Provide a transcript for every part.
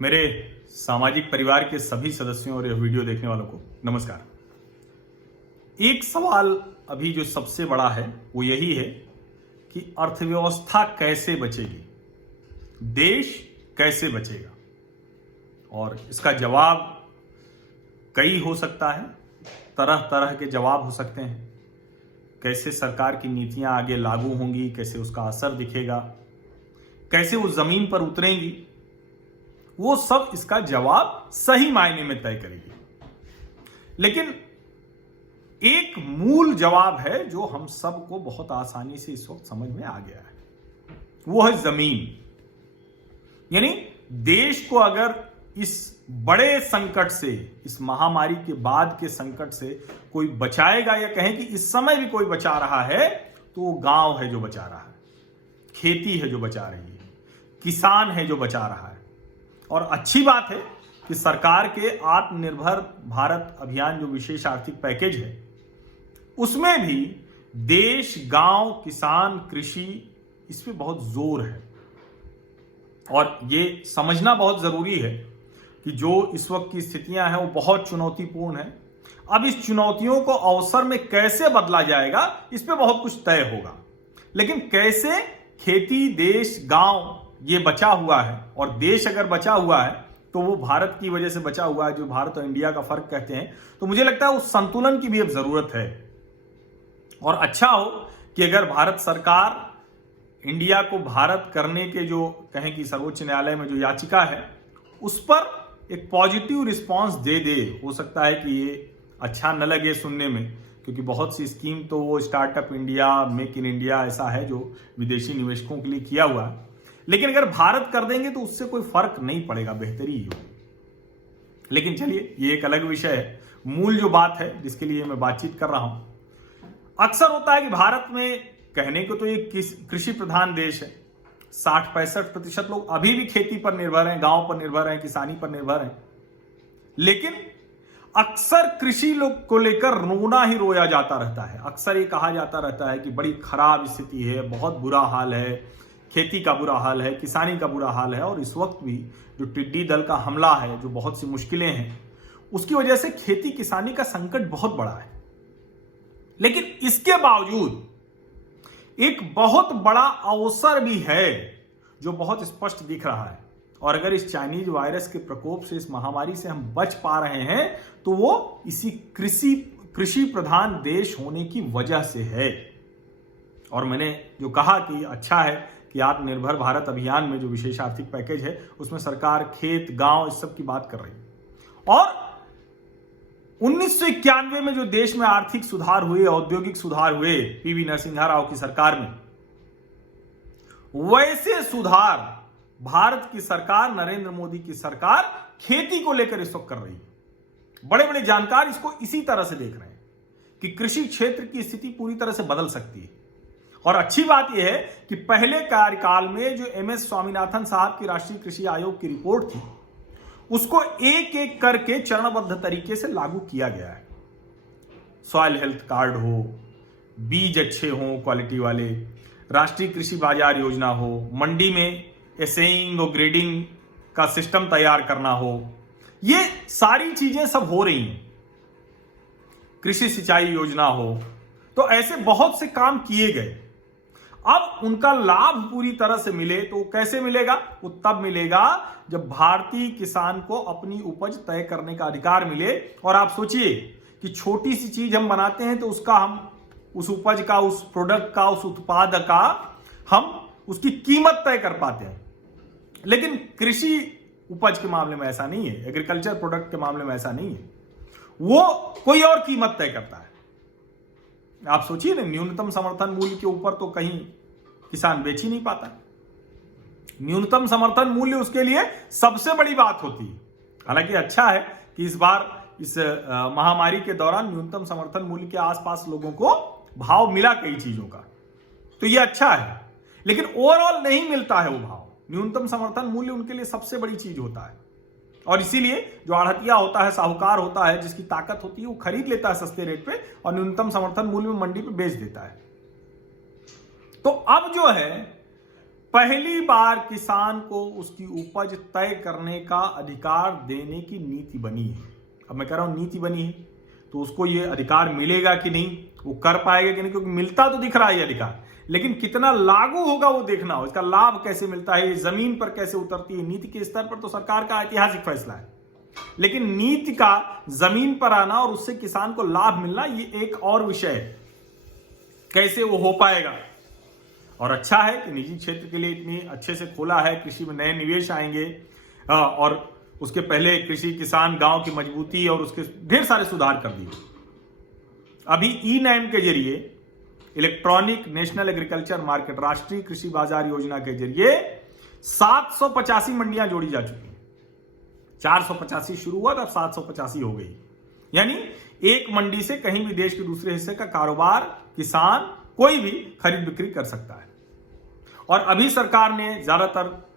मेरे सामाजिक परिवार के सभी सदस्यों और यह वीडियो देखने वालों को नमस्कार। एक सवाल अभी जो सबसे बड़ा है वो यही है कि अर्थव्यवस्था कैसे बचेगी, देश कैसे बचेगा। और इसका जवाब कई हो सकता है, तरह तरह के जवाब हो सकते हैं। कैसे सरकार की नीतियां आगे लागू होंगी, कैसे उसका असर दिखेगा, कैसे वो जमीन पर उतरेंगी, वो सब इसका जवाब सही मायने में तय करेगी। लेकिन एक मूल जवाब है जो हम सबको बहुत आसानी से इस वक्त समझ में आ गया है, वो है जमीन। यानी देश को अगर इस बड़े संकट से, इस महामारी के बाद के संकट से कोई बचाएगा, या कहें कि इस समय भी कोई बचा रहा है, तो वो गांव है जो बचा रहा है, खेती है जो बचा रही है, किसान है जो बचा रहा है। और अच्छी बात है कि सरकार के आत्मनिर्भर भारत अभियान जो विशेष आर्थिक पैकेज है, उसमें भी देश, गांव, किसान, कृषि, इस पे बहुत जोर है। और ये समझना बहुत जरूरी है कि जो इस वक्त की स्थितियां हैं वो बहुत चुनौतीपूर्ण है। अब इस चुनौतियों को अवसर में कैसे बदला जाएगा, इस पे बहुत कुछ तय होगा। लेकिन कैसे खेती, देश, गांव ये बचा हुआ है, और देश अगर बचा हुआ है तो वो भारत की वजह से बचा हुआ है, जो भारत और इंडिया का फर्क कहते हैं। तो मुझे लगता है उस संतुलन की भी अब जरूरत है। और अच्छा हो कि अगर भारत सरकार इंडिया को भारत करने के जो कहें कि सर्वोच्च न्यायालय में जो याचिका है, उस पर एक पॉजिटिव रिस्पांस दे दे। हो सकता है कि ये अच्छा न लगे सुनने में, क्योंकि बहुत सी स्कीम तो वो startup India, make in India ऐसा है जो विदेशी निवेशकों के लिए किया हुआ है। लेकिन अगर भारत कर देंगे तो उससे कोई फर्क नहीं पड़ेगा, बेहतरी ही होगी। लेकिन चलिए, ये एक अलग विषय है। मूल जो बात है जिसके लिए मैं बातचीत कर रहा हूं, अक्सर होता है कि भारत में कहने को तो ये कृषि प्रधान देश है। 60-65% लोग अभी भी खेती पर निर्भर हैं, गांव पर निर्भर हैं, किसानी पर निर्भर हैं। लेकिन अक्सर कृषि लोग को लेकर रोना ही रोया जाता रहता है। अक्सर ये कहा जाता रहता है कि बड़ी खराब स्थिति है, बहुत बुरा हाल है, खेती का बुरा हाल है, किसानी का बुरा हाल है। और इस वक्त भी जो टिड्डी दल का हमला है, जो बहुत सी मुश्किलें हैं, उसकी वजह से खेती किसानी का संकट बहुत बड़ा है। लेकिन इसके बावजूद एक बहुत बड़ा अवसर भी है जो बहुत स्पष्ट दिख रहा है। और अगर इस चाइनीज वायरस के प्रकोप से, इस महामारी से हम बच पा रहे हैं, तो वो इसी कृषि प्रधान देश होने की वजह से है। और मैंने जो कहा कि अच्छा है कि आत्मनिर्भर भारत अभियान में जो विशेष आर्थिक पैकेज है, उसमें सरकार खेत, गांव, इस सब की बात कर रही है। और 1991 में जो देश में आर्थिक सुधार हुए, औद्योगिक सुधार हुए पीवी नरसिम्हा राव की सरकार में, वैसे सुधार भारत की सरकार, नरेंद्र मोदी की सरकार खेती को लेकर इस वक्त कर रही है। बड़े बड़े जानकार इसको इसी तरह से देख रहे हैं कि कृषि क्षेत्र की स्थिति पूरी तरह से बदल सकती है। और अच्छी बात यह है कि पहले कार्यकाल में जो MS स्वामीनाथन साहब की राष्ट्रीय कृषि आयोग की रिपोर्ट थी, उसको एक एक करके चरणबद्ध तरीके से लागू किया गया है। सॉइल हेल्थ कार्ड हो, बीज अच्छे हो क्वालिटी वाले, राष्ट्रीय कृषि बाजार योजना हो, मंडी में एसेइंग और ग्रेडिंग का सिस्टम तैयार करना हो, ये सारी चीजें सब हो रही हैं। कृषि सिंचाई योजना हो, तो ऐसे बहुत से काम किए गए। अब उनका लाभ पूरी तरह से मिले तो कैसे मिलेगा? वो तब मिलेगा जब भारतीय किसान को अपनी उपज तय करने का अधिकार मिले। और आप सोचिए कि छोटी सी चीज हम बनाते हैं तो उसका हम उस उपज का, उस प्रोडक्ट का, उस उत्पाद का हम उसकी कीमत तय कर पाते हैं। लेकिन कृषि उपज के मामले में ऐसा नहीं है, एग्रीकल्चर प्रोडक्ट के मामले में ऐसा नहीं है। वो कोई और कीमत तय करता है। आप सोचिए ना, न्यूनतम समर्थन मूल्य के ऊपर तो कहीं किसान बेच ही नहीं पाता। न्यूनतम समर्थन मूल्य उसके लिए सबसे बड़ी बात होती है। हालांकि अच्छा है कि इस बार इस महामारी के दौरान न्यूनतम समर्थन मूल्य के आसपास लोगों को भाव मिला कई चीजों का, तो ये अच्छा है। लेकिन ओवरऑल नहीं मिलता है वो भाव। न्यूनतम समर्थन मूल्य उनके लिए सबसे बड़ी चीज होता है। और इसीलिए जो आढ़तिया होता है, साहूकार होता है, जिसकी ताकत होती है, वो खरीद लेता है सस्ते रेट पे और न्यूनतम समर्थन मूल्य में मंडी पे बेच देता है। तो अब जो है पहली बार किसान को उसकी उपज तय करने का अधिकार देने की नीति बनी है। अब मैं कह रहा हूं नीति बनी है तो उसको ये अधिकार मिलेगा कि नहीं, वो कर पाएगा कि नहीं, क्योंकि मिलता तो दिख रहा है ये अधिकार, लेकिन कितना लागू होगा वो देखना हो, इसका लाभ कैसे मिलता है, ये जमीन पर कैसे उतरती है। नीति के स्तर पर तो सरकार का ऐतिहासिक फैसला है, लेकिन नीति का जमीन पर आना और उससे किसान को लाभ मिलना ये एक और विषय है, कैसे वो हो पाएगा। और अच्छा है कि निजी क्षेत्र के लिए इतनी अच्छे से खोला है, कृषि में नए निवेश आएंगे और उसके पहले कृषि किसान गांव की मजबूती और उसके ढेर सारे सुधार कर दिए। अभी ई-नैम के जरिए, इलेक्ट्रॉनिक नेशनल एग्रीकल्चर मार्केट, राष्ट्रीय कृषि बाजार योजना के जरिए 785 मंडियां जोड़ी जा चुकी हैं। 485 शुरू हुआ था, 785 हो गई। यानी एक मंडी से कहीं भी देश के दूसरे हिस्से का कारोबार किसान कोई भी खरीद बिक्री कर सकता है। और अभी सरकार ने, ज्यादातर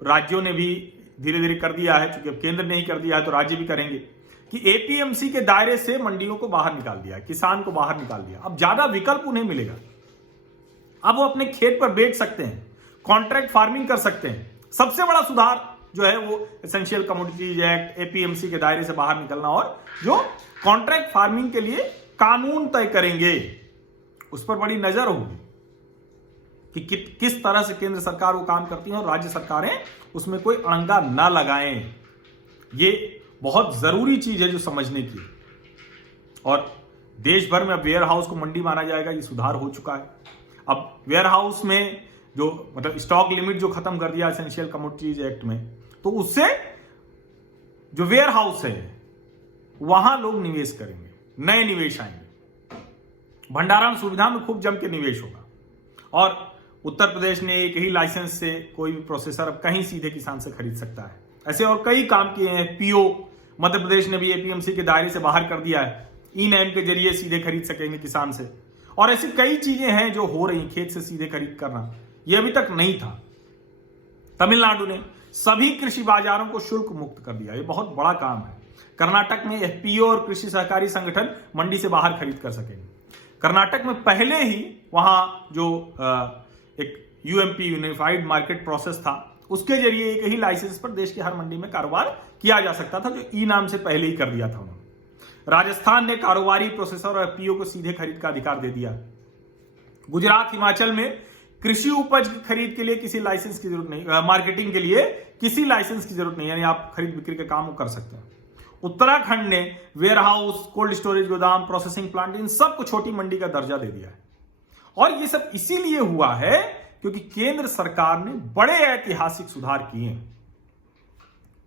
राज्यों ने भी धीरे धीरे कर दिया है, क्योंकि अब केंद्र ने ही कर दिया है तो राज्य भी करेंगे, कि एपीएमसी के दायरे से मंडियों को बाहर निकाल दिया, किसान को बाहर निकाल दिया। अब ज्यादा विकल्प उन्हें मिलेगा, अब वो अपने खेत पर बेच सकते हैं, कॉन्ट्रैक्ट फार्मिंग कर सकते हैं। सबसे बड़ा सुधार जो है वो एसेंशियल कमोडिटीज एक्ट, एपीएमसी के दायरे से बाहर निकलना, और जो कॉन्ट्रैक्ट फार्मिंग के लिए कानून तय करेंगे उस पर बड़ी नजर होगी कि किस तरह से केंद्र सरकार वो काम करती है और राज्य सरकारें उसमें कोई अड़ंगा ना लगाएं। ये बहुत जरूरी चीज है जो समझने की। और देश भर में अब वेयर हाउस को मंडी माना जाएगा, ये सुधार हो चुका है। अब वेयर हाउस में जो मतलब स्टॉक लिमिट जो खत्म कर दिया एसेंशियल कमोडिटीज एक्ट में, तो उससे जो वेयर हाउस है वहां लोग निवेश करेंगे, नए निवेश आएंगे, भंडारण सुविधा में खूब जम के निवेश होगा। और उत्तर प्रदेश ने एक ही लाइसेंस से कोई भी प्रोसेसर अब कहीं सीधे किसान से खरीद सकता है। ऐसे और कई काम किए हैं। पीओ मध्य प्रदेश ने भी एपीएमसी के दायरे से बाहर कर दिया है, ई-नैम के जरिए सीधे खरीद सकेंगे किसान से। और ऐसी कई चीजें हैं जो हो रही, खेत से सीधे खरीद करना, यह अभी तक नहीं था। तमिलनाडु ने सभी कृषि बाजारों को शुल्क मुक्त कर दिया, यह बहुत बड़ा काम है। कर्नाटक में एफपीओ और कृषि सहकारी संगठन मंडी से बाहर खरीद कर सकेंगे। कर्नाटक में पहले ही वहां जो एक यूएमपी, यूनिफाइड मार्केट प्रोसेस था, उसके जरिए एक ही लाइसेंस पर देश की हर मंडी में कारोबार किया जा सकता था, जो ई नाम से पहले ही कर दिया था उन्होंने। राजस्थान ने कारोबारी, प्रोसेसर और एफपीओ को सीधे खरीद का अधिकार दे दिया। गुजरात, हिमाचल में कृषि उपज की खरीद के लिए किसी लाइसेंस की जरूरत नहीं, मार्केटिंग के लिए किसी लाइसेंस की जरूरत नहीं, यानी आप खरीद बिक्री का काम कर सकते हैं। उत्तराखंड ने वेयर हाउस, कोल्ड स्टोरेज गोदाम, प्रोसेसिंग प्लांट, इन सबको छोटी मंडी का दर्जा दे दिया है। और ये सब इसीलिए हुआ है क्योंकि केंद्र सरकार ने बड़े ऐतिहासिक सुधार किए हैं।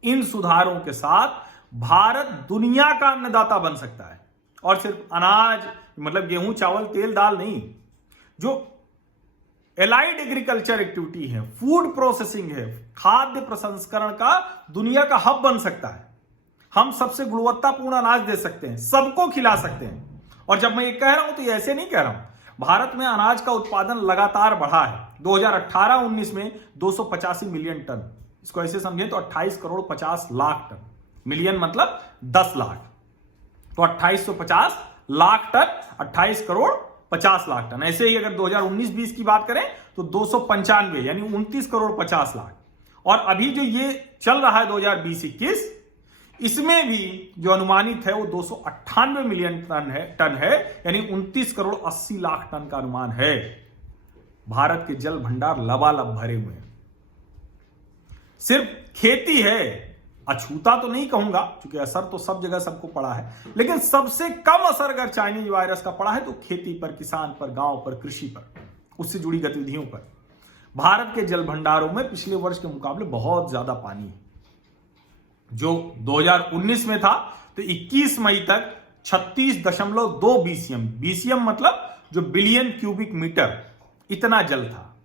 इन सुधारों के साथ भारत दुनिया का अन्नदाता बन सकता है। और सिर्फ अनाज मतलब गेहूं, चावल, तेल, दाल नहीं, जो एलाइड एग्रीकल्चर एक्टिविटी है, फूड प्रोसेसिंग है, खाद्य प्रसंस्करण का दुनिया का हब बन सकता है। हम सबसे गुणवत्तापूर्ण अनाज दे सकते हैं, सबको खिला सकते हैं। और जब मैं ये कह रहा हूं तो ये ऐसे नहीं कह रहा हूं। भारत में अनाज का उत्पादन लगातार बढ़ा है। 2018-19 में 285 मिलियन टन, इसको ऐसे समझें तो 28 करोड़ 50 लाख टन, मिलियन मतलब 10 लाख, तो 2850 लाख टन, 28 करोड़ 50 लाख टन। ऐसे ही अगर 2019-20 की बात करें तो 295 यानी 29 करोड़ 50 लाख। और अभी जो ये चल रहा है 2020-21, इसमें भी जो अनुमानित है वो 298 मिलियन टन है, यानी 29 करोड़ 80 लाख टन का अनुमान है। भारत के जल भंडार लबालब भरे हुए हैं। सिर्फ खेती है, अछूता तो नहीं कहूंगा क्योंकि असर तो सब जगह सबको पड़ा है, लेकिन सबसे कम असर अगर चाइनीज वायरस का पड़ा है तो खेती पर, किसान पर, गांव पर, कृषि पर, उससे जुड़ी गतिविधियों पर। भारत के जल भंडारों में पिछले वर्ष के मुकाबले बहुत ज्यादा पानी है। जो 2019 में था तो 21 मई तक 36.2 बीसीएम, बीसीएम मतलब जो बिलियन क्यूबिक मीटर, इतना जल था।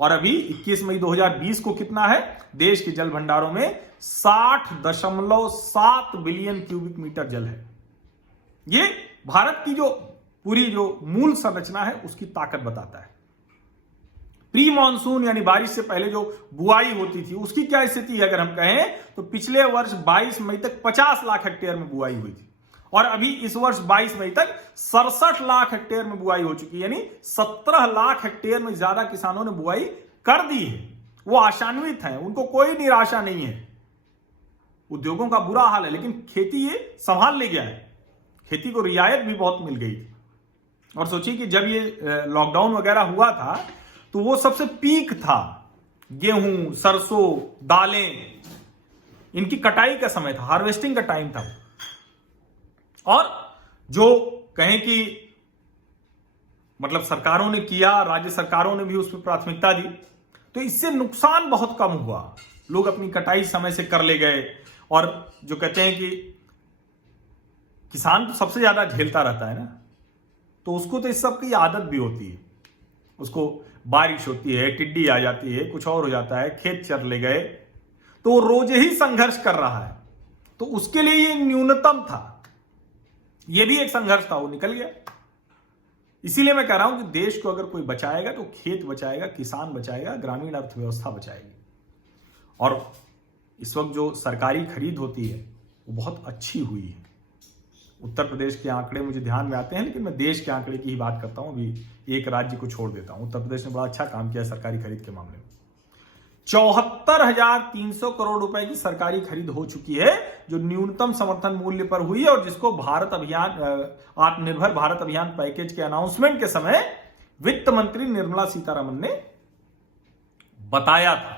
और अभी 21 मई 2020 को कितना है? देश के जल भंडारों में 60.7 बिलियन क्यूबिक मीटर जल है। ये भारत की जो पूरी जो मूल संरचना है उसकी ताकत बताता है। प्री मॉनसून यानी बारिश से पहले जो बुआई होती थी उसकी क्या स्थिति है अगर हम कहें तो पिछले वर्ष 22 मई तक 50 लाख हेक्टेयर में बुआई हुई थी, और अभी इस वर्ष 22 मई तक 67 लाख हेक्टेयर में बुआई हो चुकी है, यानी 17 लाख हेक्टेयर में ज्यादा किसानों ने बुआई कर दी है, वो आशान्वित हैं, उनको कोई निराशा नहीं है। उद्योगों का बुरा हाल है, लेकिन खेती ये संभाल ले गया है। खेती को रियायत भी बहुत मिल गई थी। और सोचिए कि जब ये लॉकडाउन वगैरह हुआ था तो वो सबसे पीक था, गेहूं, सरसों, दालें, इनकी कटाई का समय था, हार्वेस्टिंग का टाइम था। और जो कहें कि मतलब सरकारों ने किया, राज्य सरकारों ने भी उस पर प्राथमिकता दी, तो इससे नुकसान बहुत कम हुआ। लोग अपनी कटाई समय से कर ले गए। और जो कहते हैं कि किसान तो सबसे ज्यादा झेलता रहता है ना, तो उसको तो इस सब की आदत भी होती है। उसको बारिश होती है, टिड्डी आ जाती है, कुछ और हो जाता है, खेत चर ले गए, तो वो रोज ही संघर्ष कर रहा है। तो उसके लिए ये न्यूनतम था, ये भी एक संघर्ष था, वो निकल गया। इसीलिए मैं कह रहा हूं कि देश को अगर कोई बचाएगा तो खेत बचाएगा, किसान बचाएगा, ग्रामीण अर्थव्यवस्था बचाएगी। और इस वक्त जो सरकारी खरीद होती है वो बहुत अच्छी हुई है। उत्तर प्रदेश के आंकड़े मुझे ध्यान में आते हैं, लेकिन मैं देश के आंकड़े की ही बात करता हूं, अभी एक राज्य को छोड़ देता हूं। उत्तर प्रदेश ने बड़ा अच्छा काम किया सरकारी खरीद के मामले में। 74,300 करोड़ रुपए की सरकारी खरीद हो चुकी है, जो न्यूनतम समर्थन मूल्य पर हुई है, और जिसको भारत अभियान, आत्मनिर्भर भारत अभियान पैकेज के अनाउंसमेंट के समय वित्त मंत्री निर्मला सीतारमण ने बताया था।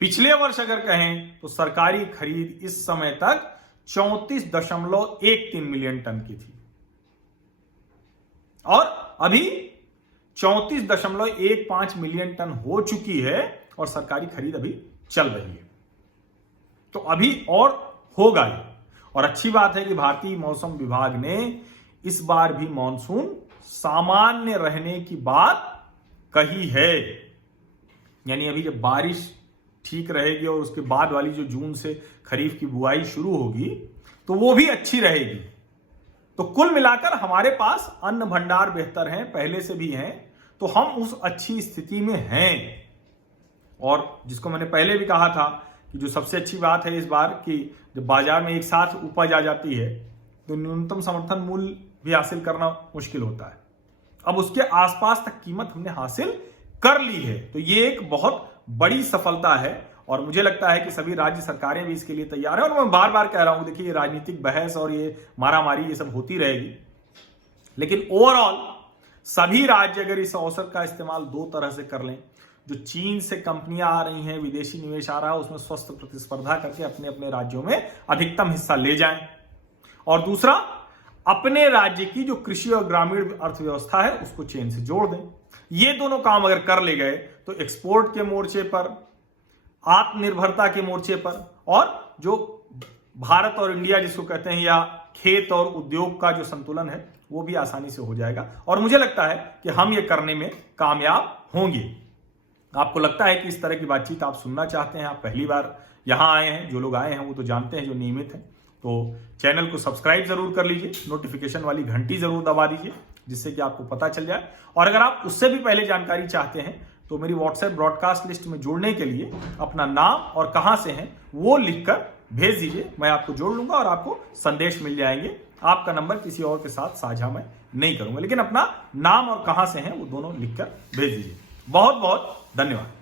पिछले वर्ष अगर कहें तो सरकारी खरीद इस समय तक 34.13 मिलियन टन की थी, और अभी 34.15 मिलियन टन हो चुकी है, और सरकारी खरीद अभी चल रही है। तो अभी और होगा ये। और अच्छी बात है कि भारतीय मौसम विभाग ने इस बार भी मानसून सामान्य रहने की बात कही है। यानी अभी जब बारिश ठीक रहेगी और उसके बाद वाली जो जून से खरीफ की बुआई शुरू होगी तो वो भी अच्छी रहेगी। तो कुल मिलाकर हमारे पास अन्न भंडार बेहतर हैं, पहले से भी हैं, तो हम उस अच्छी स्थिति में हैं। और जिसको मैंने पहले भी कहा था कि जो सबसे अच्छी बात है इस बार कि जब बाजार में एक साथ उपज आ जाती है तो न्यूनतम समर्थन मूल्य भी हासिल करना मुश्किल होता है। अब उसके आसपास तक कीमत हमने हासिल कर ली है, तो ये एक बहुत बड़ी सफलता है। और मुझे लगता है कि सभी राज्य सरकारें भी इसके लिए तैयार हैं। और मैं बार बार कह रहा हूं, देखिए ये राजनीतिक बहस और ये मारामारी ये सब होती रहेगी, लेकिन ओवरऑल सभी राज्य अगर इस अवसर का इस्तेमाल दो तरह से कर लें, जो चीन से कंपनियां आ रही हैं, विदेशी निवेश आ रहा है, उसमें स्वस्थ प्रतिस्पर्धा करके अपने अपने राज्यों में अधिकतम हिस्सा ले जाएं, और दूसरा अपने राज्य की जो कृषि और ग्रामीण अर्थव्यवस्था है उसको चेन से जोड़ दें। ये दोनों काम अगर कर ले गए तो एक्सपोर्ट के मोर्चे पर, आत्मनिर्भरता के मोर्चे पर, और जो भारत और इंडिया जिसको कहते हैं, या खेत और उद्योग का जो संतुलन है वो भी आसानी से हो जाएगा। और मुझे लगता है कि हम ये करने में कामयाब होंगे। आपको लगता है कि इस तरह की बातचीत आप सुनना चाहते हैं, आप पहली बार यहां आए हैं, जो लोग आए हैं वो तो जानते हैं, जो नियमित हैं, तो चैनल को सब्सक्राइब जरूर कर लीजिए, नोटिफिकेशन वाली घंटी जरूर दबा दीजिए, जिससे कि आपको पता चल जाए। और अगर आप उससे भी पहले जानकारी चाहते हैं तो मेरी व्हाट्सएप ब्रॉडकास्ट लिस्ट में जुड़ने के लिए अपना नाम और कहां से हैं वो लिखकर भेज दीजिए, मैं आपको जोड़ लूंगा और आपको संदेश मिल जाएंगे। आपका नंबर किसी और के साथ साझा मैं नहीं करूंगा, लेकिन अपना नाम और कहां से हैं वो दोनों लिखकर भेज दीजिए। बहुत बहुत धन्यवाद।